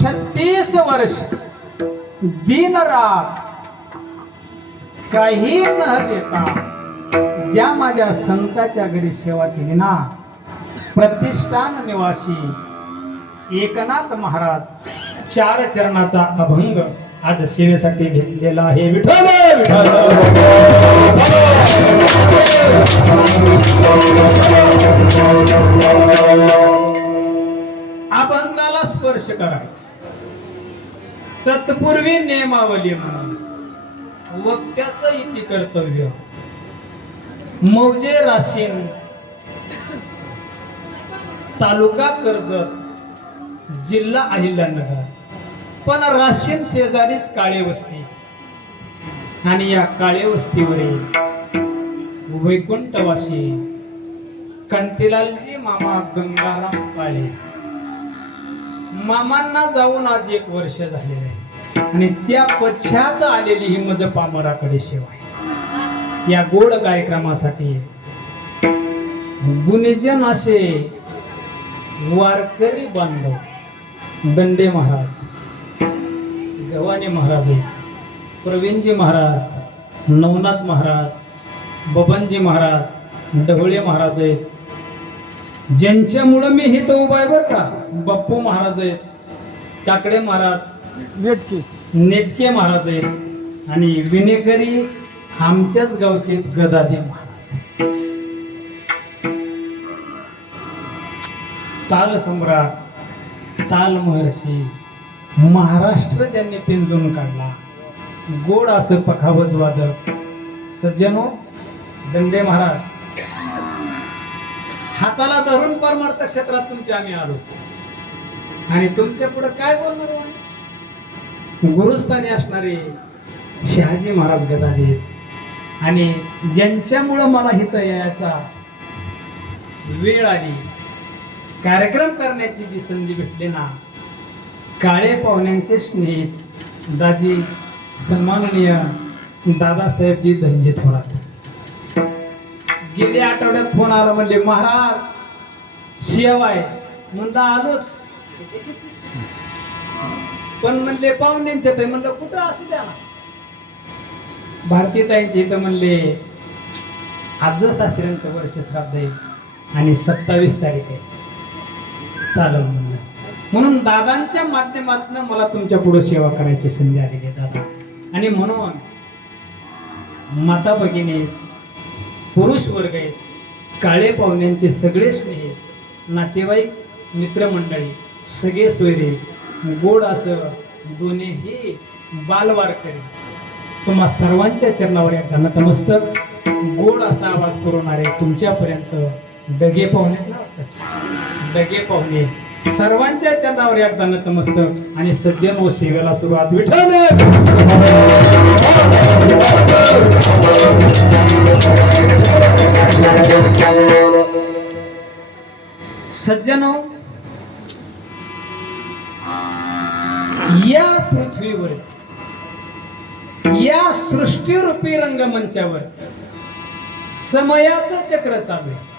छत्तीस वर्ष दिन रात काही न देता ज्या माझ्या संताच्या घरी सेवा केली ना प्रतिष्ठान निवासी एकनाथ महाराज चार चरणाचा अभंग आज सेवेसाठी घेतलेला आहे. विठ्ठल! अभंगाला तत्पूर्वी नियमावली म्हणून. वक्त्याचं इति कर्तव्य. मौजे राशीन तालुका कर्जत जिल्हा अहिल्यानगर. पण राशीन शेजारीच काळे वस्ती. आणि या काळे वस्तीवरील वैकुंठवासी कांतीलालजी मामा गंगाराम काळे. मामांना जाऊन आज एक वर्ष झालेलं आहे. आणि त्या पश्चात आलेली ही मज पामराकडे सेवा आहे. या गोड कार्यक्रमासाठी गुणजन असे वारकरी बांधव दंडे महाराज गव्हाणे महाराज आहेत. प्रवीणजी महाराज नवनाथ महाराज बबनजी महाराज ढवळे महाराज आहेत. ज्यांच्यामुळं मी इथं उभा आहे बरं का. बप्पू महाराज आहेत. काकडे महाराज. नेटकी. नेटके महाराज आहेत. आणि विनेकरी आमच्याच गावचे गदादे महाराज. ताल सम्राट ताल महर्षी महाराष्ट्र ज्यांनी पिंजून काढला गोड असं पखावज वादक सज्जनो दंडे महाराज. हाताला धरून परमार्थ क्षेत्रात तुमचे आम्ही आलो. आणि तुमच्यापुढे काय बोलणार हो गुरुस्थानी असणारे शहाजी महाराज गदारी आणि ज्यांच्यामुळं मला हिथं यायचा वेळ आली कार्यक्रम करण्याची जी संधी भेटली ना काळे पाहुण्यांचे स्नेह दाजी सन्माननीय दादासाहेबजी धनजी थोरात. गेल्या आठवड्यात फोन आला म्हणले महाराज शेव आहे म्हणलं आलोच. पण म्हणले पाहुण्यांचे ते म्हणलं कुठं असू द्या ना. भारतीताईंच्या इथं म्हणले आज सासऱ्यांचं वर्ष श्राद्ध आहे आणि सत्तावीस तारीख आहे. चालव म्हणलं. म्हणून दादांच्या माध्यमातून मला तुमच्यापुढे सेवा करायची संधी आली आहे दादा. आणि म्हणून माता भगिनी पुरुष वर्ग आहेत. काळे पाहुण्यांचे सगळे स्नेह नातेवाईक मित्रमंडळी सगळे सोयरे गोड असं दोन्हीही बालवारकरी. तुम्हा सर्वांच्या चरणावर एकदा नतमस्तक गोड असा आवाज पुरवणारे तुमच्यापर्यंत डगे पाहुणे डगे पाहुणे. सर्वांच्या चरणावर एकदा नतमस्तक आणि सज्जन व सेवेला सुरुवात. विठल सज्जनो या पृथ्वीवर या सृष्टीरूपी रंगमंचावर समयाचं चक्र चालू आहे.